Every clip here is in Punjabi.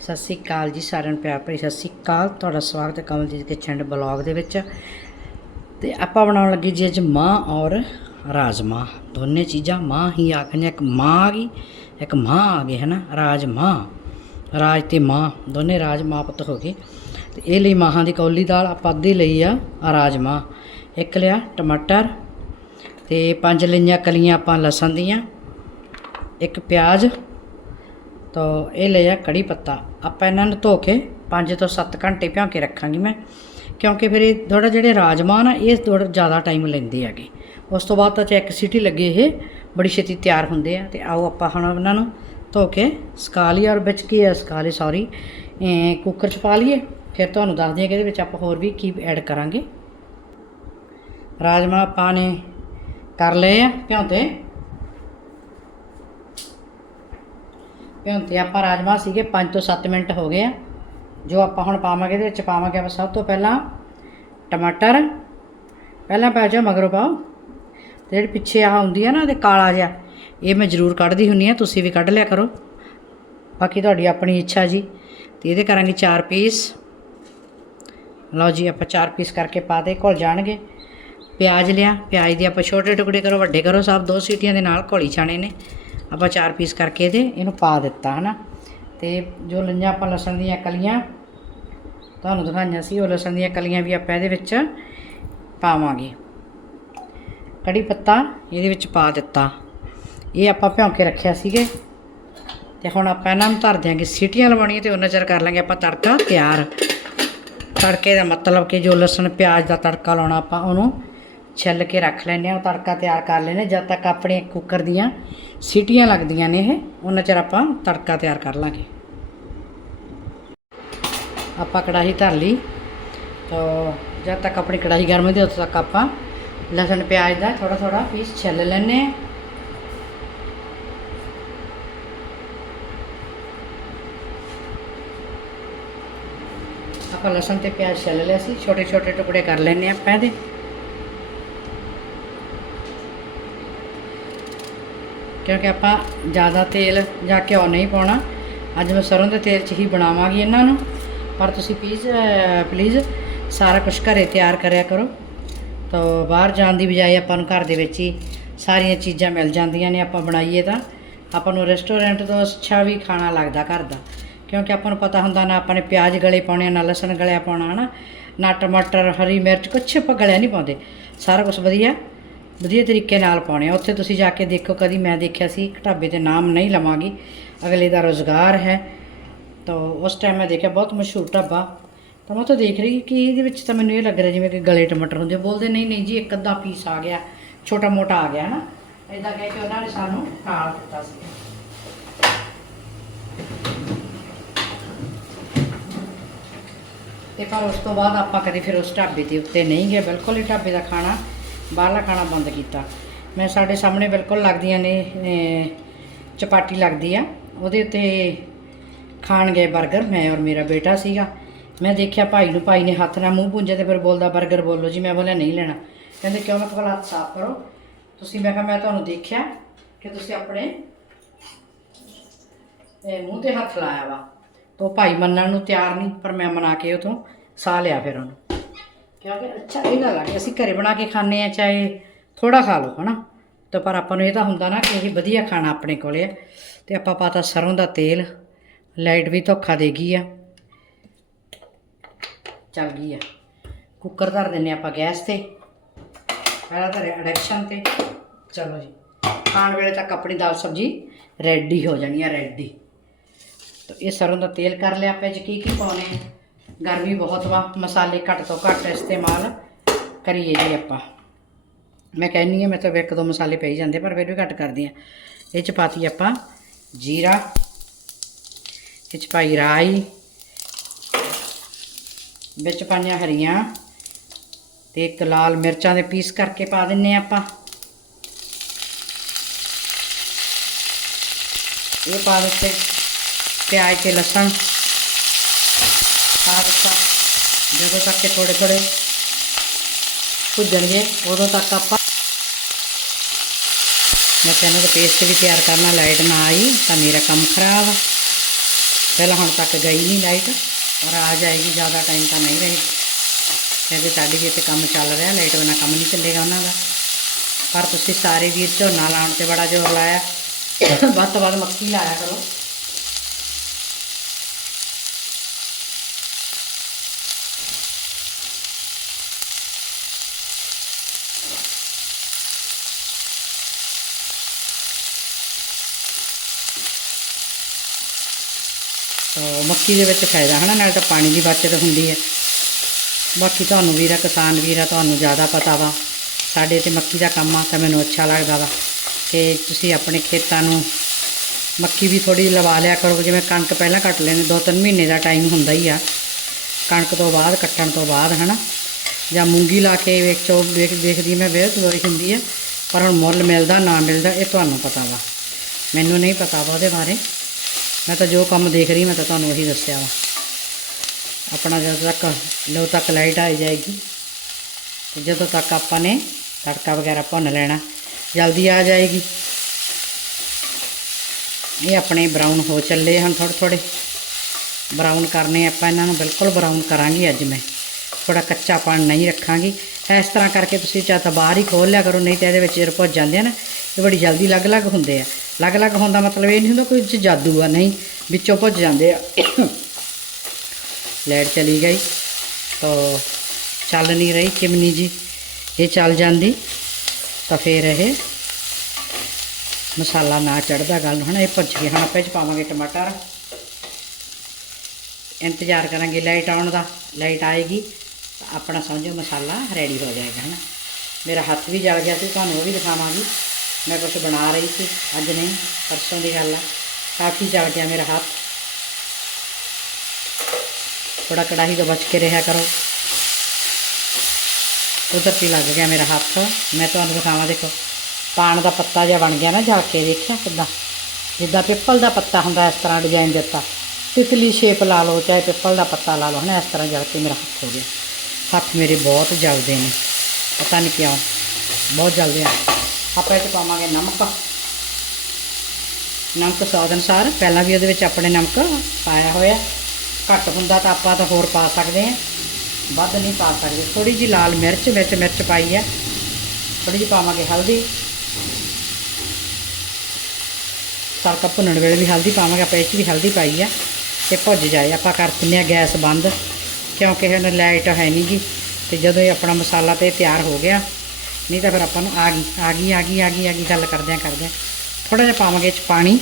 ਸਤਿ ਸ੍ਰੀ ਅਕਾਲ ਜੀ ਸਾਰਿਆਂ ਨੂੰ, ਪਿਆਰ ਭਰੀ ਸਤਿ ਸ੍ਰੀ ਅਕਾਲ। ਤੁਹਾਡਾ ਸਵਾਗਤ ਹੈ ਕਮਲਜੀਤ ਕਿਚਨ ਦੇ ਬਲੌਗ ਦੇ ਵਿੱਚ। ਤੇ ਆਪਾਂ ਬਣਾਉਣ ਲੱਗੇ ਜੀ ਅੱਜ ਮਾਂ ਔਰ ਰਾਜਮਾ। ਦੋਨੇ ਚੀਜ਼ਾਂ ਮਾਂ ਹੀ ਆ ਇੱਕ ਮਾਂ ਆ ਗਈ, ਇੱਕ ਮਾਂ ਆ ਗਈ ਹੈ ਨਾ ਰਾਜਮਾ। ਰਾਜ ਤੇ ਮਾਂ, ਦੋਨੇ ਰਾਜਮਾ ਪੁੱਤ ਹੋ ਗਏ। ਤੇ ਇਹ ਲਈ ਮਾਹਾਂ ਦੀ ਕੌਲੀ ਦਾਲ ਆਪਾਂ ਅੱਧੀ ਲਈ ਆ, ਆਹ ਰਾਜਮਾ। ਇੱਕ ਲਿਆ ਟਮਾਟਰ ਤੇ ਪੰਜ ਲਈਆਂ ਕਲੀਆਂ ਆਪਾਂ ਲਸਣ ਦੀਆਂ, ਇੱਕ ਪਿਆਜ਼ ਤੋ ਇਹ ਲਿਆ ਕੜੀ ਪੱਤਾ। ਆਪਾਂ ਇਹਨਾਂ ਨੂੰ ਧੋ ਕੇ 5 ਤੋਂ 7 ਘੰਟੇ ਭਿਓ ਕੇ ਰੱਖਾਂਗੀ ਮੈਂ, ਕਿਉਂਕਿ ਫਿਰ ਇਹ ਥੋੜਾ ਜਿਹੜੇ ਰਾਜਮਾ ਨਾ ਇਹ ਥੋੜਾ ਜ਼ਿਆਦਾ ਟਾਈਮ ਲੈਂਦੇ ਹੈਗੇ। ਉਸ ਤੋਂ ਬਾਅਦ ਤਾਂ ਚੈੱਕ ਸਿਟੀ ਲੱਗੇ ਇਹ, ਬੜੀ ਛੇਤੀ ਤਿਆਰ ਹੁੰਦੇ ਆ। ਤੇ ਆਓ ਆਪਾਂ ਹੁਣ ਉਹਨਾਂ ਨੂੰ ਧੋ ਕੇ ਸਕਾ ਲਈਏ, ਔਰ ਵਿੱਚ ਕੀ ਹੈ ਸਕਾ ਲਈ ਸੌਰੀ ਕੁੱਕਰ 'ਚ ਪਾ ਲਈਏ। ਫਿਰ ਤੁਹਾਨੂੰ ਦੱਸਦੇ ਹਾਂ ਕਿ ਇਹਦੇ ਵਿੱਚ ਆਪਾਂ ਹੋਰ ਵੀ ਕੀ ਐਡ ਕਰਾਂਗੇ। ਰਾਜਮਾ ਆਪਾਂ ਨੇ ਕਰ ਲਏ ਆ ਭਿਉਂਤੇ। ਭਿਉਂਤੇ ਆਪਾਂ ਰਾਜਮਾ ਸੀਗੇ 5 ਤੋਂ 7 ਮਿੰਟ ਹੋ ਗਏ ਆ। ਜੋ ਆਪਾਂ ਹੁਣ ਪਾਵਾਂਗੇ ਇਹਦੇ ਵਿੱਚ ਪਾਵਾਂਗੇ ਆਪਾਂ ਸਭ ਤੋਂ ਪਹਿਲਾਂ ਟਮਾਟਰ। ਪਹਿਲਾਂ ਪਾ ਜਾ ਮਗਰੋਂ ਪਾਓ। ਤੇ ਜਿਹੜੀ ਪਿੱਛੇ ਆ ਹੁੰਦੀ ਆ ਨਾ, ਇਹਦੇ ਕਾਲਾ ਜਿਹਾ, ਇਹ ਮੈਂ ਜ਼ਰੂਰ ਕੱਢਦੀ ਹੁੰਨੀ ਆ, ਤੁਸੀਂ ਵੀ ਕੱਢ ਲਿਆ ਕਰੋ। ਬਾਕੀ ਤੁਹਾਡੀ ਆਪਣੀ ਇੱਛਾ ਜੀ। ਤੇ ਇਹਦੇ ਕਰਾਂਗੇ 4 ਪੀਸ। ਲਓ ਜੀ, ਆਪਾਂ 4 ਪੀਸ ਕਰਕੇ ਪਾ ਦੇ ਘੁਲ ਜਾਣਗੇ। ਪਿਆਜ਼ ਲਿਆ, ਪਿਆਜ਼ ਦੇ ਆਪਾਂ ਛੋਟੇ ਟੁਕੜੇ ਕਰੋ, ਵੱਡੇ ਕਰੋ, ਸਭ ਦੋ ਸੀਟੀਆਂ ਦੇ ਨਾਲ ਘੋਲੀ ਛਾਣੇ ਨੇ। ਆਪਾਂ ਚਾਰ ਪੀਸ ਕਰਕੇ ਇਹਦੇ, ਇਹਨੂੰ ਪਾ ਦਿੱਤਾ, ਹਨਾ? ਤੇ ਜੋ ਲੰਜਾ ਆਪਾਂ ਲਸਣ ਦੀਆਂ ਕਲੀਆਂ, ਤੁਹਾਨੂੰ ਦਿਖਾਈਆਂ ਸੀ, ਉਹ ਲਸਣ ਦੀਆਂ ਕਲੀਆਂ ਵੀ ਆਪਾਂ ਇਹਦੇ ਵਿੱਚ ਪਾਵਾਂਗੇ। ਕੜੀ ਪੱਤਾ ਇਹਦੇ ਵਿੱਚ ਪਾ ਦਿੱਤਾ। ਇਹ ਆਪਾਂ ਭਿਉਂ ਕੇ ਰੱਖਿਆ ਸੀਗੇ। ਤੇ ਹੁਣ ਆਪਾਂ ਇਹਨਾਂ ਨੂੰ ਧਰ ਦਿਆਂਗੇ। ਸੀਟੀਆਂ ਲਵਾਉਣੀਆਂ ਤੇ ਉਹਨਾਂ ਚਿਰ ਕਰ ਲਾਂਗੇ ਆਪਾਂ ਤੜਕਾ ਤਿਆਰ। ਤੜਕੇ ਦਾ ਮਤਲਬ ਕਿ ਜੋ ਲਸਣ, ਪਿਆਜ਼ ਦਾ ਤੜਕਾ ਲਾਉਣਾ ਆਪਾਂ ਉਹਨੂੰ ਛਿੱਲ ਕੇ ਰੱਖ ਲੈਂਦੇ ਆ ਉਹ ਤੜਕਾ ਤਿਆਰ ਕਰ ਲੈਨੇ ਜਦ ਤੱਕ ਆਪਣੇ ਕੁੱਕਰ ਦੀਆਂ ਸੀਟੀਆਂ ਲੱਗਦੀਆਂ ਨੇ ਇਹ, ਉਹਨਾਂ ਚਿਰ ਆਪਾਂ ਤੜਕਾ ਤਿਆਰ ਕਰ ਲਾਂਗੇ। ਆਪਾਂ ਕੜਾਹੀ ਧਰ ਲਈ। ਤਾਂ ਜਦ ਤੱਕ ਆਪਣੀ ਕੜਾਹੀ ਗਰਮ ਹੁੰਦੀ ਉਦੋਂ ਤੱਕ ਆਪਾਂ ਲਸਣ, ਪਿਆਜ਼ ਦਾ ਥੋੜਾ ਥੋੜਾ ਪੀਸ ਛਿੱਲ ਲੈਨੇ ਆ ਆਪਾਂ ਲਸਣ ਤੇ ਪਿਆਜ਼ ਛਿੱਲ ਲਿਆ ਸੀ ਛੋਟੇ ਛੋਟੇ ਟੁਕੜੇ ਕਰ ਲੈਨੇ ਆ ਆਪਾਂ ਇਹਦੇ। ਕਿਉਂਕਿ ਆਪਾਂ ਜ਼ਿਆਦਾ ਤੇਲ ਜਾਂ ਘਿਓ ਨਹੀਂ ਪਾਉਣਾ। ਅੱਜ ਮੈਂ ਸਰੋਂ ਦੇ ਤੇਲ 'ਚ ਹੀ ਬਣਾਵਾਂਗੀ ਇਹਨਾਂ ਨੂੰ। ਪਰ ਤੁਸੀਂ ਪਲੀਜ਼ ਪਲੀਜ਼ ਸਾਰਾ ਕੁਝ ਘਰੇ ਤਿਆਰ ਕਰਿਆ ਕਰੋ। ਤਾਂ ਬਾਹਰ ਜਾਣ ਦੀ ਬਜਾਏ ਆਪਾਂ ਨੂੰ ਘਰ ਦੇ ਵਿੱਚ ਹੀ ਸਾਰੀਆਂ ਚੀਜ਼ਾਂ ਮਿਲ ਜਾਂਦੀਆਂ ਨੇ, ਆਪਾਂ ਬਣਾਈਏ ਤਾਂ। ਆਪਾਂ ਨੂੰ ਰੈਸਟੋਰੈਂਟ ਤੋਂ ਅੱਛਾ ਵੀ ਖਾਣਾ ਲੱਗਦਾ ਘਰ ਦਾ। ਕਿਉਂਕਿ ਆਪਾਂ ਨੂੰ ਪਤਾ ਹੁੰਦਾ ਨਾ ਆਪਾਂ ਨੇ ਪਿਆਜ਼ ਗਲੇ ਪਾਉਣੇ ਨਾ ਲਸਣ ਗਲਿਆ ਪਾਉਣਾ, ਹਨਾ। ਨਾ ਟਮਾਟਰ, ਹਰੀ ਮਿਰਚ, ਕੁਛ ਆਪਾਂ ਗਲਿਆ ਨਹੀਂ ਪਾਉਂਦੇ। ਸਾਰਾ ਕੁਝ ਵਧੀਆ। ਵਧੀਆ ਤਰੀਕੇ ਨਾਲ ਪਾਉਣੇ ਆ। ਉੱਥੇ ਤੁਸੀਂ ਜਾ ਕੇ ਦੇਖੋ, ਕਦੀ ਮੈਂ ਦੇਖਿਆ ਸੀ ਇੱਕ ਢਾਬੇ ਤੇ ਨਾਮ ਨਹੀਂ ਲਵਾਂਗੀ। ਅਗਲੇ ਦਾ ਰੋਜ਼ਗਾਰ ਹੈ। ਤਾਂ ਉਸ ਟਾਈਮ ਮੈਂ ਦੇਖਿਆ, ਬਹੁਤ ਮਸ਼ਹੂਰ ਢਾਬਾ। ਤਾਂ ਮੈਂ ਤਾਂ ਦੇਖ ਰਹੀ ਕਿ ਇਹਦੇ ਵਿੱਚ ਤਾਂ ਮੈਨੂੰ ਇਹ ਲੱਗ ਰਿਹਾ ਜਿਵੇਂ ਕਿ ਗਲੇ ਟਮਾਟਰ ਹੁੰਦੇ ਆ। ਬੋਲਦੇ, ਨਹੀਂ ਨਹੀਂ ਜੀ, ਇੱਕ ਅੱਧਾ ਪੀਸ ਆ ਗਿਆ। ਛੋਟਾ ਮੋਟਾ ਆ ਗਿਆ ਨਾ। ਇਦਾਂ ਕਹਿ ਕੇ ਉਹਨਾਂ ਨੇ ਸਾਨੂੰ ਟਾਲ ਦਿੱਤਾ ਸੀ। ਤੇ ਪਰ ਉਸ ਤੋਂ ਬਾਅਦ ਆਪਾਂ ਕਦੇ ਫਿਰ ਉਸ ਢਾਬੇ ਦੇ ਉੱਤੇ ਨਹੀਂ ਗਏ। ਬਿਲਕੁਲ ਹੀ ਢਾਬੇ ਦਾ ਖਾਣਾ ਬਾਹਰਲਾ ਖਾਣਾ ਬੰਦ ਕੀਤਾ। ਮੈਂ ਸਾਡੇ ਸਾਹਮਣੇ ਬਿਲਕੁਲ ਲੱਗਦੀਆਂ ਨੇ ਚਪਾਟੀ ਲੱਗਦੀ ਆ। ਉਹਦੇ ਉੱਤੇ ਖਾਣ ਗਏ 버ਗਰ ਮੈਂ ਔਰ ਮੇਰਾ ਬੇਟਾ ਸੀਗਾ। ਮੈਂ ਦੇਖਿਆ ਭਾਈ ਨੂੰ, ਭਾਈ ਨੇ ਹੱਥ ਨਾਲ ਮੂੰਹ ਪੂੰਝੇ ਤੇ ਫਿਰ ਬੋਲਦਾ 버ਗਰ ਬੋਲੋ ਜੀ, ਮੈਂ ਬੋਲਿਆ, ਨਹੀਂ ਲੈਣਾ। ਕਹਿੰਦੇ, ਕਿਉਂ ਮੈਂ ਕਿਹਾ ਹੱਥ ਸਾਫ਼ ਕਰੋ। ਤੁਸੀਂ, ਮੈਂ ਕਿਹਾ, ਮੈਂ ਤੁਹਾਨੂੰ ਦੇਖਿਆ ਕਿ ਤੁਸੀਂ ਆਪਣੇ ਇਹ ਮੂੰਹ ਤੇ ਹੱਥ ਲਾਇਆ ਵਾ। ਤੋ ਭਾਈ ਮੰਨਣ ਨੂੰ ਤਿਆਰ ਨਹੀਂ, ਪਰ ਮੈਂ ਮਨਾ ਕੇ ਉਥੋਂ ਸਾਹ ਲਿਆ ਫਿਰ ਉਹਨੂੰ। ਕਿਉਂਕਿ ਅੱਛਾ, ਇਹ ਗੱਲ ਆ ਕਿ ਅਸੀਂ ਘਰੇ ਬਣਾ ਕੇ ਖਾਂਦੇ ਆ ਚਾਹੇ ਥੋੜਾ ਖਾ ਲਓ, ਹਨਾ? ਤਾਂ ਪਰ ਆਪਾਂ ਨੂੰ ਇਹ ਤਾਂ ਹੁੰਦਾ ਨਾ ਕਿ ਇਹ ਵਧੀਆ ਖਾਣਾ ਆਪਣੇ ਕੋਲੇ ਆ। ਤੇ ਆਪਾਂ ਪਾਤਾ ਸਰੋਂ ਦਾ ਤੇਲ, ਲਾਈਟ ਵੀ ਧੋਖਾ ਦੇ ਗਈ ਆ। ਚੱਲ ਗਈ ਆ। ਕੁੱਕਰ ਧਰ ਦਿੰਨੇ ਆਪਾਂ ਗੈਸ ਤੇ। ਪਹਿਲਾਂ ਤਾਂ ਅਡੈਕਸ਼ਨ ਤੇ। ਚਲੋ ਜੀ। ਖਾਣ ਵੇਲੇ ਤੱਕ ਆਪਣੀ ਦਾਲ ਸਬਜੀ ਰੈਡੀ ਹੋ ਜਾਣੀ ਆ ਰੈਡੀ ਤਾਂ ਇਹ ਸਰੋਂ ਦਾ ਤੇਲ ਕਰ ਲਿਆ, ਆਪਾਂ ਇਹ 'ਚ ਕੀ ਕੀ ਪਾਉਣੇ ਆ? ਗਰਮੀ ਬਹੁਤ ਵਾ, ਮਸਾਲੇ ਘੱਟ ਤੋਂ ਘੱਟ ਇਸਤੇਮਾਲ ਕਰੀਏ ਜੀ ਆਪਾਂ। ਮੈਂ ਕਹਿੰਨੀ ਆ ਮੈਂ ਤਾਂ ਇੱਕ ਦੋ ਮਸਾਲੇ ਪਈ ਜਾਂਦੇ, ਪਰ ਫਿਰ ਵੀ ਘੱਟ ਕਰਦੀ ਆ ਇਹ 'ਚ ਪਾਤੀ ਆਪਾਂ ਜੀਰਾ, ਇਹ 'ਚ ਪਾਈ ਰਾਈ, ਵਿੱਚ ਪਾਈਆਂ ਹਰੀਆਂ, ਤੇ ਇੱਕ ਲਾਲ ਮਿਰਚਾਂ ਦੇ ਪੀਸ ਕਰਕੇ ਪਾ ਦਿੰਨੇ ਆ ਆਪਾਂ। ਇਹ ਪਾ ਦਿੱਤੇ ਪਿਆਜ਼ ਤੇ ਲਸਣ। ਪਾ ਦਿੱਤਾ ਜਦੋਂ ਤੱਕ ਇਹ ਥੋੜੇ ਥੋੜੇ ਭੁੱਜਣਗੇ, ਉਦੋਂ ਤੱਕ ਆਪਾਂ ਮੈਂ ਕਹਿੰਦਾ ਕਿ ਪੇਸਟ ਵੀ ਤਿਆਰ ਕਰਨਾ ਲਾਈਟ ਨਾ ਆਈ, ਤਾਂ ਮੇਰਾ ਕੰਮ ਖਰਾਬ ਆ। ਪਹਿਲਾਂ ਹੁਣ ਤੱਕ ਗਈ ਨਹੀਂ ਲਾਈਟ ਪਰ ਆ ਜਾਏਗੀ, ਜ਼ਿਆਦਾ ਟਾਈਮ ਤਾਂ ਨਹੀਂ ਰਹੀ ਕਿਉਂਕਿ ਸਾਡੀ ਵੀ ਇੱਥੇ ਕੰਮ ਚੱਲ ਰਿਹਾ ਲਾਈਟ ਬਿਨਾਂ ਕੰਮ ਨਹੀਂ ਚੱਲੇਗਾ ਉਹਨਾਂ ਦਾ। ਪਰ ਤੁਸੀਂ ਸਾਰੇ ਵੀਰ ਝੋਨਾ ਲਾਉਣ ਤੇ ਬੜਾ ਜ਼ੋਰ ਲਾਇਆ। ਵੱਧ ਤੋਂ ਵੱਧ ਮੱਕੀ ਲਾਇਆ ਕਰੋ। ਤਾਂ ਮੱਕੀ ਦੇ ਵਿੱਚ ਫਾਇਦਾ ਹਨਾ, ਨਾਲ ਤਾਂ ਪਾਣੀ ਦੀ ਬਚਤ ਹੁੰਦੀ ਹੈ। ਬਾਕੀ ਤੁਹਾਨੂੰ ਵੀਰਾ, ਕਿਸਾਨ ਵੀਰਾ, ਤੁਹਾਨੂੰ ਜ਼ਿਆਦਾ ਪਤਾ ਵਾ। ਸਾਡੇ ਤੇ ਮੱਕੀ ਦਾ ਕੰਮ ਆ, ਤਾਂ ਮੈਨੂੰ ਅੱਛਾ ਲੱਗਦਾ ਵਾ। ਕਿ ਤੁਸੀਂ ਆਪਣੇ ਖੇਤਾਂ ਨੂੰ ਮੱਕੀ ਵੀ ਥੋੜੀ ਲਵਾ ਲਿਆ ਕਰੋ, ਜਿਵੇਂ ਕਣਕ ਪਹਿਲਾਂ ਕੱਟ ਲੈਂਦੇ, ਦੋ ਤਿੰਨ ਮਹੀਨੇ ਦਾ ਟਾਈਮ ਹੁੰਦਾ ਹੀ ਆ। ਕਣਕ ਤੋਂ ਬਾਅਦ, ਕੱਟਣ ਤੋਂ ਬਾਅਦ, ਹਨਾ। ਜਾਂ ਮੂੰਗੀ ਲਾ ਕੇ ਵੇਚੋ ਵੇਖ, ਦੇਖਦੀ ਮੈਂ, ਵੇਖ ਦੋਈ ਹੁੰਦੀ ਆ। ਪਰ ਹੁਣ ਮੁੱਲ ਮਿਲਦਾ, ਨਾ ਮਿਲਦਾ, ਇਹ ਤੁਹਾਨੂੰ ਪਤਾ ਵਾ। ਮੈਨੂੰ ਨਹੀਂ ਪਤਾ ਵਾ ਉਹਦੇ ਬਾਰੇ। ਮੈਂ ਤਾਂ ਜੋ ਕੰਮ ਦੇਖ ਰਹੀ, ਮੈਂ ਤਾਂ ਤੁਹਾਨੂੰ ਉਹੀ ਦੱਸਿਆ ਵਾ। ਆਪਣਾ ਜਦੋਂ ਤੱਕ ਲੋ ਤੱਕ ਲਾਈਟ ਆ ਜਾਏਗੀ, ਤੇ ਜਦੋਂ ਤੱਕ ਆਪਾਂ ਨੇ ਤੜਕਾ ਵਗੈਰਾ ਭੁੰਨ ਲੈਣਾ, ਜਲਦੀ ਆ ਜਾਏਗੀ। ਇਹ ਆਪਣੇ ਬਰਾਊਨ ਹੋ ਚੱਲੇ ਹਨ ਥੋੜ੍ਹੇ ਥੋੜ੍ਹੇ। ਬਰਾਊਨ ਕਰਨੇ ਆਪਾਂ ਇਹਨਾਂ ਨੂੰ, ਬਿਲਕੁਲ ਬਰਾਊਨ ਕਰਾਂਗੀ ਅੱਜ ਮੈਂ। ਥੋੜਾ ਕੱਚਾਪਣ ਨਹੀਂ ਰੱਖਾਂਗੀ। ਇਸ ਤਰ੍ਹਾਂ ਕਰਕੇ ਤੁਸੀਂ ਚਾਹ ਤਾਂ ਬਾਹਰ ਹੀ ਖੋਲ ਲਿਆ ਕਰੋ, ਨਹੀਂ ਤਾਂ ਇਹਦੇ ਵਿੱਚ ਜਦੋਂ ਭੁੱਜ ਜਾਂਦੇ ਆ ਨਾ ਇਹ ਬੜੀ ਜਲਦੀ ਅਲੱਗ-ਅਲੱਗ ਹੁੰਦੇ ਆ। ਅਲੱਗ-ਅਲੱਗ ਹੋਣ ਦਾ ਮਤਲਬ ਇਹ ਨਹੀਂ ਹੁੰਦਾ ਕੋਈ ਜਾਦੂ ਆ, ਨਹੀਂ, ਵਿੱਚੋਂ ਭੁੱਜ ਜਾਂਦੇ ਆ। ਲਾਈਟ ਚਲੀ ਗਈ, ਤਾਂ ਚੱਲ ਨਹੀਂ ਰਹੀ ਕਿਮਨੀ ਜੀ। ਇਹ ਚੱਲ ਜਾਂਦੀ, ਤਾਂ ਫਿਰ ਇਹ ਮਸਾਲਾ ਨਾ ਚੜਦਾ ਗੱਲ ਹੁਣ ਇਹ ਭੁੱਜ ਗਿਆ ਹੁਣ ਆਪਾਂ ਇਹ 'ਚ ਪਾਵਾਂਗੇ ਟਮਾਟਰ। ਇੰਤਜ਼ਾਰ ਕਰਾਂਗੇ ਲਾਈਟ ਆਉਣ ਦਾ। ਲਾਈਟ ਆਏਗੀ, ਤਾਂ ਆਪਣਾ ਸਮਝੋ ਮਸਾਲਾ ਰੈਡੀ ਹੋ ਜਾਏਗਾ, ਹਨਾ। ਮੇਰਾ ਹੱਥ ਵੀ ਜਲ ਗਿਆ ਸੀ, ਤੁਹਾਨੂੰ ਉਹ ਵੀ ਦਿਖਾਵਾਂਗੀ। ਮੈਂ ਕੁਝ ਬਣਾ ਰਹੀ ਸੀ, ਅੱਜ ਨਹੀਂ, ਪਰਸੋਂ ਦੀ ਗੱਲ ਆ। ਕਾਫੀ ਜਲ ਗਿਆ ਮੇਰਾ ਹੱਥ। ਥੋੜਾ ਕੜਾਹੀ ਤੋਂ ਬਚ ਕੇ ਰਿਹਾ ਕਰੋ। ਉਧਰ ਵੀ ਲੱਗ ਗਿਆ ਮੇਰਾ ਹੱਥ। ਮੈਂ ਤੁਹਾਨੂੰ ਦਿਖਾਵਾਂ, ਦੇਖੋ, ਪਾਣ ਦਾ ਪੱਤਾ ਜਿਹਾ ਬਣ ਗਿਆ ਨਾ, ਜਾ ਕੇ ਦੇਖਿਆ ਕਿੱਦਾਂ? ਜਿੱਦਾਂ ਪਿੱਪਲ ਦਾ ਪੱਤਾ ਹੁੰਦਾ, ਇਸ ਤਰ੍ਹਾਂ ਡਿਜ਼ਾਈਨ ਦਿੱਤਾ। ਤਿਤਲੀ ਸ਼ੇਪ ਲਾ ਲਓ, ਚਾਹੇ ਪਿੱਪਲ ਦਾ ਪੱਤਾ ਲਾ ਲਓ, ਹਨਾ, ਇਸ ਤਰ੍ਹਾਂ ਜਲ ਕੇ ਮੇਰਾ ਹੱਥ ਹੋ ਗਿਆ। ਹੱਥ ਮੇਰੇ ਬਹੁਤ ਜਲਦੇ ਨੇ। ਪਤਾ ਨਹੀਂ ਕਿਉਂ, ਬਹੁਤ ਜਲਦੇ ਆ। ਆਪਾਂ ਇਹ 'ਚ ਪਾਵਾਂਗੇ ਨਮਕ। ਨਮਕ ਸਵਾਦ ਅਨੁਸਾਰ, ਪਹਿਲਾਂ ਵੀ ਉਹਦੇ ਵਿੱਚ ਆਪਣੇ ਨਮਕ ਪਾਇਆ ਹੋਇਆ। ਘੱਟ ਹੁੰਦਾ ਤਾਂ ਆਪਾਂ ਤਾਂ ਹੋਰ ਪਾ ਸਕਦੇ ਹਾਂ। ਵੱਧ ਨਹੀਂ ਪਾ ਸਕਦੇ। ਥੋੜੀ ਜੀ ਲਾਲ ਮਿਰਚ, ਵਿੱਚ ਮਿਰਚ ਪਾਈ ਹੈ। ਥੋੜੀ ਜਿਹੀ ਪਾਵਾਂਗੇ ਹਲਦੀ। ਤੜਕਾ ਭੁੰਨਣ ਵੇਲੇ ਵੀ ਹਲਦੀ ਪਾਵਾਂਗੇ। ਆਪਾਂ ਇਹ 'ਚ ਵੀ ਹਲਦੀ ਪਾਈ ਆ ਤੇ ਭੁੱਜ ਜਾਏ। ਆਪਾਂ ਕਰ ਦਿੰਦੇ ਹਾਂ ਗੈਸ ਬੰਦ, ਕਿਉਂਕਿ ਹੁਣ ਲਾਈਟ ਹੈ ਨਹੀਂ ਜੀ। ਤੇ ਜਦੋਂ ਇਹ ਆਪਣਾ ਮਸਾਲਾ ਤੇ ਤਿਆਰ ਹੋ ਗਿਆ ਨਹੀਂ ਤਾਂ ਫਿਰ ਆਪਾਂ ਨੂੰ ਆ ਗਈ ਆ ਗਈ ਆ ਗਈ ਆ ਗਈ ਆ ਗਈ, ਗੱਲ ਕਰਦਿਆਂ ਕਰਦਿਆਂ ਥੋੜਾ ਜਿਹਾ ਪਾਵਾਂਗੇ ਇਹ 'ਚ ਪਾਣੀ।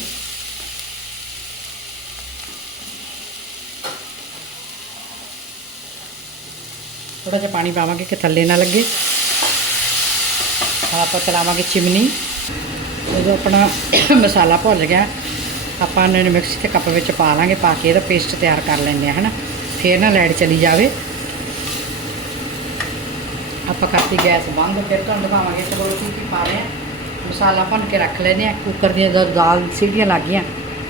ਥੋੜਾ ਜਿਹਾ ਪਾਣੀ ਪਾਵਾਂਗੇ ਕਿ ਥੱਲੇ ਨਾ ਲੱਗੇ। ਹੁਣ ਆਪਾਂ ਚਲਾਵਾਂਗੇ ਚਿਮਨੀ। ਜਦੋਂ ਆਪਣਾ ਮਸਾਲਾ ਭੁੱਲ ਗਿਆ, ਆਪਾਂ ਇਹਨੂੰ ਮਿਕਸੀ ਤੇ ਕੱਪ ਵਿੱਚ ਪਾ ਲਾਂਗੇ, ਪਾ ਕੇ ਇਹਦਾ ਪੇਸਟ ਤਿਆਰ ਕਰ ਲੈਂਦੇ ਆ, ਹਨਾ। ਫੇਰ ਨਾ ਲਾਈਟ ਚਲੀ ਜਾਵੇ। ਆਪਾਂ ਕਰਤੀ ਗੈਸ ਬੰਦ, ਫਿਰ ਤੁਹਾਨੂੰ ਦਿਖਾਵਾਂਗੇ ਚਲੋ ਕੀ ਕੀ ਪਾ ਰਹੇ ਆ। ਮਸਾਲਾ ਭੁੰਨ ਕੇ ਰੱਖ ਲੈਂਦੇ ਆ। ਕੁੱਕਰ ਦੀਆਂ ਜਦ ਦਾਲ ਸੀਟੀਆਂ ਲੱਗ ਗਈਆਂ।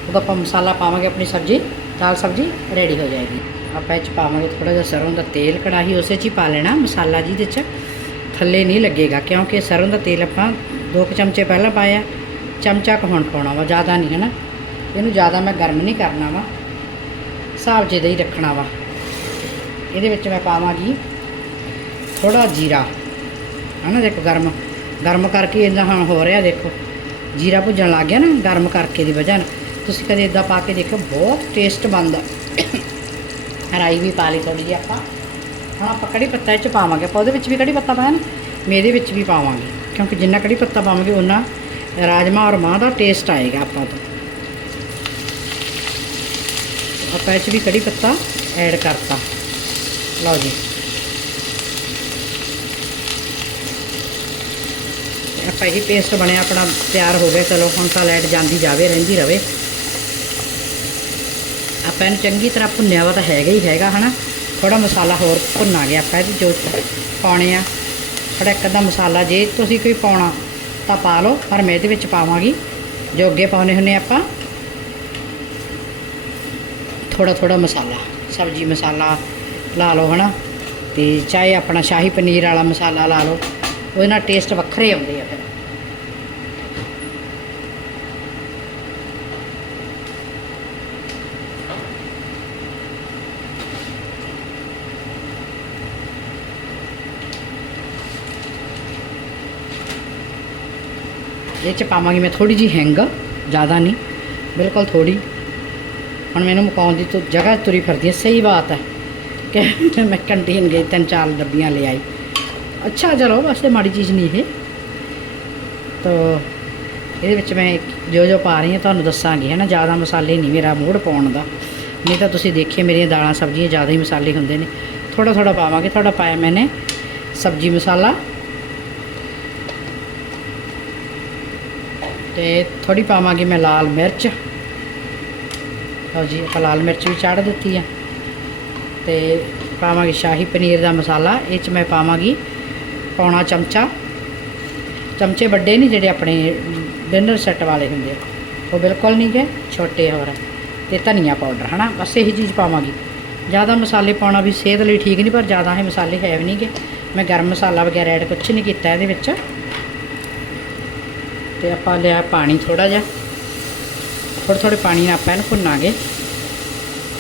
ਉਦੋਂ ਆਪਾਂ ਮਸਾਲਾ ਪਾਵਾਂਗੇ, ਆਪਣੀ ਸਬਜ਼ੀ, ਦਾਲ ਸਬਜ਼ੀ ਰੈਡੀ ਹੋ ਜਾਏਗੀ। ਆਪਾਂ ਇਹ ਚ ਪਾਵਾਂਗੇ ਥੋੜਾ ਜਿਹਾ ਸਰੋਂ ਦਾ ਤੇਲ, ਕੜਾਹੀ ਉਸੇ ਚ ਹੀ ਪਾ ਲੈਣਾ ਮਸਾਲਾ ਜਿਹਦੇ ਚ। ਥੱਲੇ ਨਹੀਂ ਲੱਗੇਗਾ, ਕਿਉਂਕਿ ਸਰੋਂ ਦਾ ਤੇਲ ਆਪਾਂ ਦੋ ਕੁ ਚਮਚੇ ਪਹਿਲਾਂ ਪਾਇਆ। ਚਮਚਾ ਕੁ ਹੁਣ ਪਾਉਣਾ ਵਾ, ਜ਼ਿਆਦਾ ਨਹੀਂ ਹੈ ਨਾ ਇਹਨੂੰ ਜ਼ਿਆਦਾ ਮੈਂ ਗਰਮ ਨਹੀਂ ਕਰਨਾ ਵਾ। ਹਿਸਾਬ ਜਿਹਦਾ ਹੀ ਰੱਖਣਾ ਵਾ। ਇਹਦੇ ਵਿੱਚ ਮੈਂ ਪਾਵਾਂਗੀ ਥੋੜਾ ਜੀਰਾ ਹਨਾ ਦੇਖੋ ਗਰਮ ਗਰਮ ਕਰਕੇ ਇੰਨਾ ਹਾਂ ਹੋ ਰਿਹਾ ਦੇਖੋ। ਜੀਰਾ ਭੁੱਜਣ ਲੱਗ ਗਿਆ ਨਾ ਗਰਮ ਕਰਕੇ ਦੀ ਵਜ੍ਹਾ ਨਾਲ। ਤੁਸੀਂ ਕਦੇ ਇਦਾਂ ਪਾ ਕੇ ਦੇਖੋ ਬਹੁਤ ਟੇਸਟ ਬਣਦਾ। ਰਾਈ ਵੀ ਪਾ ਲਈ ਥੋੜੀ ਜਿਹੀ ਆਪਾਂ। ਹੁਣ ਆਪਾਂ ਕੜੀ ਪੱਤਾ ਇਹ ਚ ਪਾਵਾਂਗੇ। ਆਪਾਂ ਉਹਦੇ ਵਿੱਚ ਵੀ ਕੜੀ ਪੱਤਾ ਪਾਇਆ ਨਾ ਮੇਰੇ ਵਿੱਚ ਵੀ ਪਾਵਾਂਗੇ। ਕਿਉਂਕਿ ਜਿੰਨਾ ਕੜੀ ਪੱਤਾ ਪਾਵਾਂਗੇ ਉਹਨਾਂ ਰਾਜਮਾ ਔਰ ਮਾਂ ਦਾ ਟੇਸਟ ਆਏਗਾ ਆਪਾਂ ਤੋਂ। ਆਪਾਂ ਇਹ ਚ ਵੀ ਕੜੀ ਪੱਤਾ ਐਡ ਕਰਤਾ। ਲਓ ਜੀ। ਆਪਾਂ ਇਹੀ ਪੇਸਟ ਬਣਿਆ, ਆਪਣਾ ਤਿਆਰ ਹੋ ਗਿਆ। ਚਲੋ, ਹੁਣ ਤਾਂ ਲਾਈਟ ਜਾਂਦੀ ਜਾਵੇ, ਰਹਿੰਦੀ ਰਵੇ। ਆਪਾਂ ਇਹਨੂੰ ਚੰਗੀ ਤਰ੍ਹਾਂ ਭੁੰਨਿਆ ਵਾ ਤਾਂ ਹੈਗਾ ਹੀ ਹੈਗਾ, ਹਨਾ? ਥੋੜਾ ਮਸਾਲਾ ਹੋਰ ਭੁੰਨਾਂਗੇ ਆਪਾਂ ਇਹਦੇ ਜੋ ਪਾਉਣੇ ਆ। ਥੋੜਾ ਇੱਕ ਅੱਧਾ ਮਸਾਲਾ, ਜੇ ਤੁਸੀਂ ਕੋਈ ਪਾਉਣਾ ਤਾਂ ਪਾ ਲਓ, ਪਰ ਮੈਂ ਇਹਦੇ ਵਿੱਚ ਪਾਵਾਂਗੀ। ਜੋ ਅੱਗੇ ਪਾਉਣੇ ਹੁੰਨੇ ਆਪਾਂ। ਥੋੜਾ ਥੋੜਾ ਮਸਾਲਾ, ਸਬਜ਼ੀ ਮਸਾਲਾ ਲਾ ਲਓ, ਹਨਾ? ਤੇ ਚਾਹੇ ਆਪਣਾ ਸ਼ਾਹੀ ਪਨੀਰ ਵਾਲਾ ਮਸਾਲਾ ਲਾ ਲਓ। ਉਹਦੇ ਨਾਲ ਟੇਸਟ ਵੱਖਰੇ ਆਉਂਦੇ ਆ ਫਿਰ ਇਹ ਚ ਪਾਵਾਂਗੀ ਮੈਂ ਥੋੜੀ ਜੀ ਹਿੰਗ, ਜ਼ਿਆਦਾ ਨਹੀਂ, ਬਿਲਕੁਲ ਥੋੜੀ ਹੁਣ ਮੈਨੂੰ ਮੁਕਾਉਣ ਦੀ ਤੋਂ ਜਗ੍ਹਾ ਤੁਰੀ ਫਿਰਦੀ ਹੈ ਸਹੀ ਬਾਤ ਹੈ। ਕਿ ਮੈਂ ਕੰਟੀਨ ਗਈ, ਤਿੰਨ ਚਾਰ ਡੱਬੀਆਂ ਲੈ ਆਈ। ਅੱਛਾ ਚਲੋ ਵਾਸਤੇ ਮਾੜੀ ਚੀਜ਼ ਨਹੀਂ ਇਹ। ਤੋ, ਇਹਦੇ ਵਿੱਚ ਮੈਂ ਜੋ ਜੋ ਪਾ ਰਹੀ ਹਾਂ ਤੁਹਾਨੂੰ ਦੱਸਾਂਗੀ, ਹੈ ਨਾ, ਜ਼ਿਆਦਾ ਮਸਾਲੇ ਨਹੀਂ ਮੇਰਾ ਮੂਡ ਪਾਉਣ ਦਾ। ਨਹੀਂ ਤਾਂ ਤੁਸੀਂ ਦੇਖੀਏ ਮੇਰੀਆਂ ਦਾਲਾਂ ਸਬਜ਼ੀਆਂ ਜ਼ਿਆਦਾ ਹੀ ਮਸਾਲੇ ਹੁੰਦੇ ਨੇ। ਥੋੜਾ ਥੋੜਾ ਪਾਵਾਂਗੇ ਥੋੜਾ ਪਾਇਆ ਮੈਨੇ। ਸਬਜ਼ੀ ਮਸਾਲਾ ਤੇ ਥੋੜੀ ਪਾਵਾਂਗੀ ਮੈਂ ਲਾਲ ਮਿਰਚ। ਲਓ ਜੀ, ਆਪਾਂ ਲਾਲ ਮਿਰਚ ਵੀ ਚਾੜ ਦਿੱਤੀ ਆ। ਤੇ ਪਾਵਾਂਗੀ ਸ਼ਾਹੀ ਪਨੀਰ ਦਾ ਮਸਾਲਾ, ਇਹ ਚ ਮੈਂ ਪਾਵਾਂਗੀ ਪੌਣਾ ਚਮਚਾ। ਚਮਚੇ ਵੱਡੇ ਨਹੀਂ, ਜਿਹੜੇ ਆਪਣੇ ਡਿਨਰ ਸੈੱਟ ਵਾਲੇ ਹੁੰਦੇ ਆ। ਉਹ ਬਿਲਕੁਲ ਨਹੀਂ ਗੇ ਛੋਟੇ ਹੋਰ ਤੇ ਧਨੀਆ ਪਾਊਡਰ, ਹਨਾ? ਬਸ ਇਹੀ ਚੀਜ਼ ਪਾਵਾਂਗੀ। ਜ਼ਿਆਦਾ ਮਸਾਲੇ ਪਾਉਣਾ ਵੀ ਸਿਹਤ ਲਈ ਠੀਕ ਨਹੀਂ, ਪਰ ਜ਼ਿਆਦਾ ਇਹ ਮਸਾਲੇ ਹੈ ਵੀ ਨਹੀਂ ਗੇ ਮੈਂ ਗਰਮ ਮਸਾਲਾ ਵਗੈਰਾ ਐਡ ਕੁਛ ਨਹੀਂ ਕੀਤਾ ਇਹਦੇ ਵਿੱਚ। ਤੇ ਆਪਾਂ ਲਿਆ ਪਾਣੀ ਥੋੜਾ ਜਿਹਾ। ਥੋੜ੍ਹੇ ਥੋੜ੍ਹੇ ਪਾਣੀ ਨਾਲ ਆਪਾਂ ਇਹਨੂੰ ਭੁੰਨਾਂਗੇ।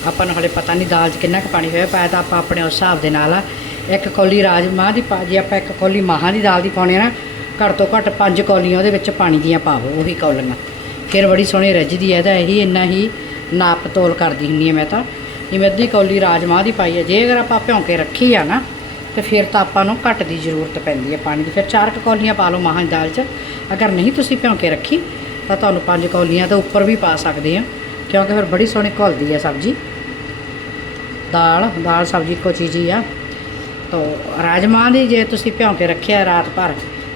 ਆਪਾਂ ਨੂੰ ਹਲੇ ਪਤਾ ਨਹੀਂ ਦਾਲ 'ਚ ਕਿੰਨਾ ਕੁ ਪਾਣੀ ਹੋਇਆ ਪਾਇਆ ਤਾਂ ਆਪਾਂ ਆਪਣੇ ਉਸ ਹਿਸਾਬ ਦੇ ਨਾਲ ਆ। ਇੱਕ ਕੌਲੀ ਰਾਜਮਾਂਹ ਦੀ ਪਾ ਜੇ ਆਪਾਂ ਇੱਕ ਕੌਲੀ ਮਾਹਾਂ ਦੀ ਦਾਲ ਦੀ ਪਾਉਣੀ ਆ ਨਾ, ਘੱਟ ਤੋਂ ਘੱਟ ਪੰਜ ਕੌਲੀਆਂ ਉਹਦੇ ਵਿੱਚ ਪਾਣੀ ਦੀਆਂ ਪਾਵੋ ਉਹੀ ਕੌਲੀਆਂ। ਫਿਰ ਬੜੀ ਸੋਹਣੀ ਰੱਜਦੀ ਹੈ ਇਹਦਾ ਇਹੀ ਇੰਨਾ ਹੀ ਨਾਪ ਤੋਲ ਕਰਦੀ ਹੁੰਦੀ ਹਾਂ ਮੈਂ ਤਾਂ। ਜਿਵੇਂ ਅੱਧੀ ਕੌਲੀ ਰਾਜਮਾਂਹ ਦੀ ਪਾਈ ਹੈ ਜੇ ਅਗਰ ਆਪਾਂ ਭਿਉਂ ਕੇ ਰੱਖੀ ਆ ਨਾ ਤੇ ਫਿਰ ਤਾਂ ਆਪਾਂ ਨੂੰ ਘੱਟ ਦੀ ਜ਼ਰੂਰਤ ਪੈਂਦੀ ਹੈ ਪਾਣੀ ਦੀ। ਫਿਰ ਚਾਰ ਕੁ ਕੌਲੀਆਂ ਪਾ ਲਓ ਮਾਹਾਂ ਦੀ ਦਾਲ 'ਚ। ਅਗਰ ਨਹੀਂ ਤੁਸੀਂ ਭਿਉਂ ਕੇ ਰੱਖੀ, ਤਾਂ ਤੁਹਾਨੂੰ ਪੰਜ ਕੌਲੀਆਂ ਤੋਂ ਉੱਪਰ ਵੀ ਪਾ ਸਕਦੇ ਆ ਕਿਉਂਕਿ ਫਿਰ ਬੜੀ ਸੋਹਣੀ ਘੁਲਦੀ ਹੈ ਸਬਜ਼ੀ। ਦਾਲ ਦਾਲ ਸਬਜ਼ੀ ਇੱਕੋ ਚੀਜ਼ ਹੀ ਆ। ਤੋ ਰਾਜਮਾਂਹ ਦੀ ਜੇ ਤੁਸੀਂ ਭਿਉਂ ਕੇ ਰੱਖਿਆ ਰਾਤ ਭਰ,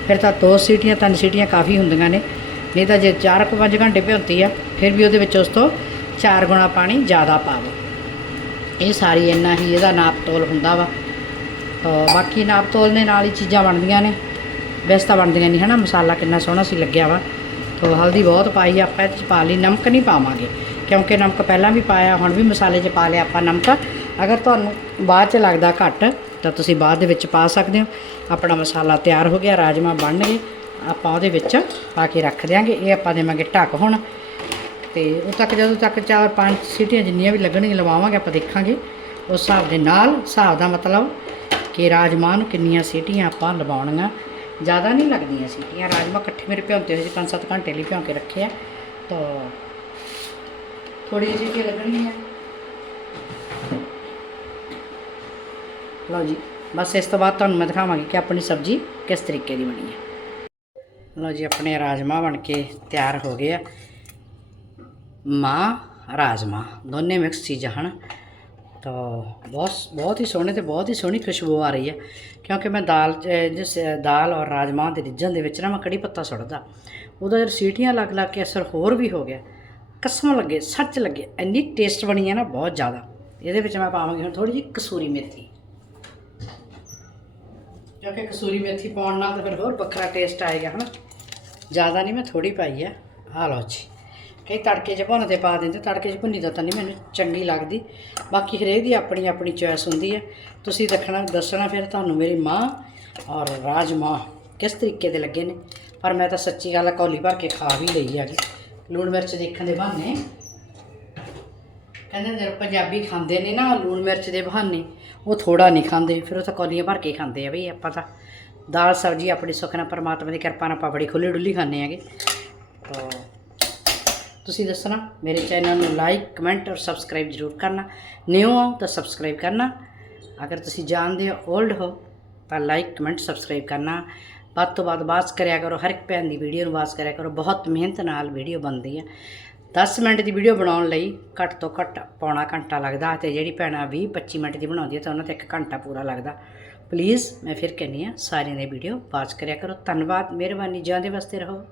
ਫਿਰ ਤਾਂ ਦੋ ਸੀਟੀਆਂ, ਤਿੰਨ ਸੀਟੀਆਂ ਕਾਫੀ ਹੁੰਦੀਆਂ ਨੇ। ਨਹੀਂ ਤਾਂ ਜੇ 4 ਕੁ ਪੰਜ ਘੰਟੇ ਭਿਉਂਤੀ ਆ, ਫਿਰ ਵੀ ਉਹਦੇ ਵਿੱਚ ਉਸ ਤੋਂ ਚਾਰ ਗੁਣਾ ਪਾਣੀ ਜ਼ਿਆਦਾ ਪਾਵੋ ਇਹ ਸਾਰੀ ਇੰਨਾ ਹੀ ਇਹਦਾ ਨਾਪ ਤੋਲ ਹੁੰਦਾ ਵਾ। ਬਾਕੀ ਨਾਪ ਤੋਲ ਦੇ ਨਾਲ ਹੀ ਚੀਜ਼ਾਂ ਬਣਦੀਆਂ ਨੇ। ਵੈਸੇ ਤਾਂ ਬਣਦੀਆਂ ਨਹੀਂ ਹਨਾ, ਮਸਾਲਾ ਕਿੰਨਾ ਸੋਹਣਾ ਸੀ ਲੱਗਿਆ ਵਾ। ਤੋ ਹਲਦੀ ਬਹੁਤ ਪਾਈ, ਆਪਾਂ ਇਹਦੇ 'ਚ ਪਾ ਲਈ ਨਮਕ ਨਹੀਂ ਪਾਵਾਂਗੇ। ਕਿਉਂਕਿ ਨਮਕ ਪਹਿਲਾਂ ਵੀ ਪਾਇਆ, ਹੁਣ ਵੀ ਮਸਾਲੇ 'ਚ ਪਾ ਲਿਆ ਆਪਾਂ ਨਮਕ। ਅਗਰ ਤੁਹਾਨੂੰ ਬਾਅਦ 'ਚ ਲੱਗਦਾ ਘੱਟ, ਤਾਂ ਤੁਸੀਂ ਬਾਅਦ ਦੇ ਵਿੱਚ ਪਾ ਸਕਦੇ ਹੋ। ਆਪਣਾ ਮਸਾਲਾ ਤਿਆਰ ਹੋ ਗਿਆ, ਰਾਜਮਾ ਬਣ ਗਏ। ਆਪਾਂ ਉਹਦੇ ਵਿੱਚ ਪਾ ਕੇ ਰੱਖ ਦਿਆਂਗੇ। ਇਹ ਆਪਾਂ ਦੇਵਾਂਗੇ ਢੱਕ ਹੁਣ। ਤੇ ਉਹ ਤੱਕ ਜਦੋਂ ਤੱਕ ਚਾਰ ਪੰਜ ਸੀਟੀਆਂ ਜਿੰਨੀਆਂ ਵੀ ਲੱਗਣਗੀਆਂ, ਲਵਾਵਾਂਗੇ ਆਪਾਂ ਦੇਖਾਂਗੇ। ਉਸ ਹਿਸਾਬ ਦੇ ਨਾਲ, ਹਿਸਾਬ ਦਾ ਮਤਲਬ ਕਿ ਰਾਜਮਾਂਹ ਨੂੰ ਕਿੰਨੀਆਂ ਸੀਟੀਆਂ ਆਪਾਂ ਲਵਾਉਣੀਆਂ। ਜ਼ਿਆਦਾ ਨਹੀਂ ਲੱਗਦੀਆਂ ਸੀਟੀਆਂ। ਰਾਜਮਾ ਇਕੱਠੇ ਮੇਰੇ ਭਿਉਂਤੇ ਹੋਏ ਸੀ 5-7 ਘੰਟੇ ਲਈ ਭਿਉਂ ਕੇ ਰੱਖੇ ਆ। ਤਾਂ ਥੋੜੀ ਜਿਹੀ ਲੱਗਣੀ ਹੈ ਲਓ ਜੀ, ਬਸ ਇਸ ਤੋਂ ਬਾਅਦ ਤੁਹਾਨੂੰ ਮੈਂ ਦਿਖਾਵਾਂਗੀ ਕਿ ਆਪਣੀ ਸਬਜ਼ੀ ਕਿਸ ਤਰੀਕੇ ਦੀ ਬਣੀ ਹੈ ਲਓ ਜੀ, ਆਪਣੇ ਰਾਜਮਾ ਬਣ ਕੇ ਤਿਆਰ ਹੋ ਗਏ ਆ। ਮਾਂ ਰਾਜਮਾ ਦੋਨੇ ਮਿਕਸ ਚੀਜ਼ਾਂ ਹਨ। ਤਾਂ ਬਹੁਤ ਬਹੁਤ ਹੀ ਸੋਹਣੇ ਤੇ ਬਹੁਤ ਹੀ ਸੋਹਣੀ ਖੁਸ਼ਬੂ ਆ ਰਹੀ ਹੈ। ਕਿਉਂਕਿ ਮੈਂ ਦਾਲ 'ਚ ਜਿਸ ਦਾਲ ਔਰ ਰਾਜਮਾ ਦੇ ਰਿੱਝਣ ਦੇ ਵਿੱਚ ਨਾ ਮੈਂ ਕੜੀ ਪੱਤਾ ਸੁੱਟਦਾ। ਉਹਦਾ ਜਦ ਸੀਟੀਆਂ ਲੱਗ ਲੱਗ ਕੇ ਅਸਰ ਹੋਰ ਵੀ ਹੋ ਗਿਆ। ਕਸਮ ਲੱਗੇ, ਸੱਚ ਲੱਗੇ, ਇੰਨੀ ਟੇਸਟ ਬਣੀ ਹੈ ਨਾ ਬਹੁਤ ਜ਼ਿਆਦਾ। ਇਹਦੇ ਵਿੱਚ ਮੈਂ ਪਾਵਾਂਗੀ ਹੁਣ ਥੋੜੀ ਜਿਹੀ ਕਸੂਰੀ ਮੇਥੀ। ਕਿਉਂਕਿ ਕਸੂਰੀ ਮੇਥੀ ਪਾਉਣ ਨਾਲ ਤਾਂ ਫਿਰ ਹੋਰ ਵੱਖਰਾ ਟੇਸਟ ਆਏਗਾ, ਹਨਾ? ਜ਼ਿਆਦਾ ਨਹੀਂ ਮੈਂ ਥੋੜੀ ਪਾਈ ਆ ਲਓ ਜੀ। ਕਈ ਤੜਕੇ 'ਚ ਭੁੰਨ ਤੇ ਪਾ ਦਿੰਦੇ ਤੜਕੇ 'ਚ ਭੁੰਨੀ ਦਾ ਤਾਂ ਨਹੀਂ ਮੈਨੂੰ ਚੰਗੀ ਲੱਗਦੀ। ਬਾਕੀ ਹਰੇਕ ਦੀ ਆਪਣੀ ਆਪਣੀ ਚੋਇਸ ਹੁੰਦੀ ਹੈ। ਤੁਸੀਂ ਦੇਖਣਾ ਦੱਸਣਾ ਫਿਰ ਤੁਹਾਨੂੰ ਮੇਰੀ ਮਾਂ ਔਰ ਰਾਜਮਾ ਕਿਸ ਤਰੀਕੇ ਦੇ ਲੱਗੇ ਨੇ। ਪਰ ਮੈਂ ਤਾਂ ਸੱਚੀ ਗੱਲ ਆ, ਕੌਲੀ ਭਰ ਕੇ ਖਾ ਵੀ ਲਈ ਹੈਗੀ। ਲੂਣ ਮਿਰਚ ਦੇਖਣ ਦੇ ਬਹਾਨੇ ਕਹਿੰਦੇ ਜਦ ਪੰਜਾਬੀ ਖਾਂਦੇ ਨੇ ਨਾ ਲੂਣ ਮਿਰਚ ਦੇ ਬਹਾਨੇ ਉਹ ਥੋੜਾ ਨਹੀਂ ਖਾਂਦੇ ਫਿਰ ਉਹ ਤਾਂ ਕੌਲੀਆਂ ਭਰ ਕੇ ਖਾਂਦੇ ਆ ਬਈ ਆਪਾਂ ਤਾਂ ਦਾਲ ਸਬਜ਼ੀ ਆਪਣੀ ਸੁੱਖ ਨਾਲ ਪਰਮਾਤਮਾ ਦੀ ਕਿਰਪਾ ਨਾਲ ਆਪਾਂ ਬੜੀ ਖੁੱਲੀ ਡੁੱਲੀ ਖਾਂਦੇ ਹੈਗੇ। ਤਾਂ ਤੁਸੀਂ ਦੱਸਣਾ, ਮੇਰੇ ਚੈਨਲ ਨੂੰ ਲਾਈਕ ਕਮੈਂਟ ਔਰ ਸਬਸਕ੍ਰਾਈਬ ਜ਼ਰੂਰ ਕਰਨਾ। ਨਿਊ ਹੋ ਤਾਂ ਸਬਸਕ੍ਰਾਈਬ ਕਰਨਾ। ਅਗਰ ਤੁਸੀਂ ਜਾਣਦੇ ਹੋ 올ਡ ਹੋ ਤਾਂ ਲਾਈਕ ਕਮੈਂਟ ਸਬਸਕ੍ਰਾਈਬ ਕਰਨਾ। ਵੱਧ ਤੋਂ ਵੱਧ ਬਾਤ ਕਰਿਆ ਕਰੋ, ਹਰ ਇੱਕ ਭੈਣ ਦੀ ਵੀਡੀਓ ਨੂੰ ਬਾਤ ਕਰਿਆ ਕਰੋ। ਬਹੁਤ ਮਿਹਨਤ ਨਾਲ ਵੀਡੀਓ ਬਣਦੀ ਹੈ। 10 ਮਿੰਟ ਦੀ ਵੀਡੀਓ ਬਣਾਉਣ ਲਈ ਘੱਟ ਤੋਂ ਘੱਟ ਪੌਣਾ ਘੰਟਾ ਲੱਗਦਾ ਤੇ ਜਿਹੜੀ ਭੈਣਾਂ 20 25 ਮਿੰਟ ਦੀ ਬਣਾਉਂਦੀ ਹੈ ਤਾਂ ਉਹਨਾਂ ਤੇ 1 ਘੰਟਾ ਪੂਰਾ ਲੱਗਦਾ। ਪਲੀਜ਼ ਮੈਂ ਫਿਰ ਕਹਿੰਦੀ ਹਾਂ, ਸਾਰਿਆਂ ਦੀ ਵੀਡੀਓ ਵਾਚ ਕਰਿਆ ਕਰੋ। ਧੰਨਵਾਦ, ਮਿਹਰਬਾਨੀ ਜਾਂਦੇ ਵਾਸਤੇ ਰਹੋ।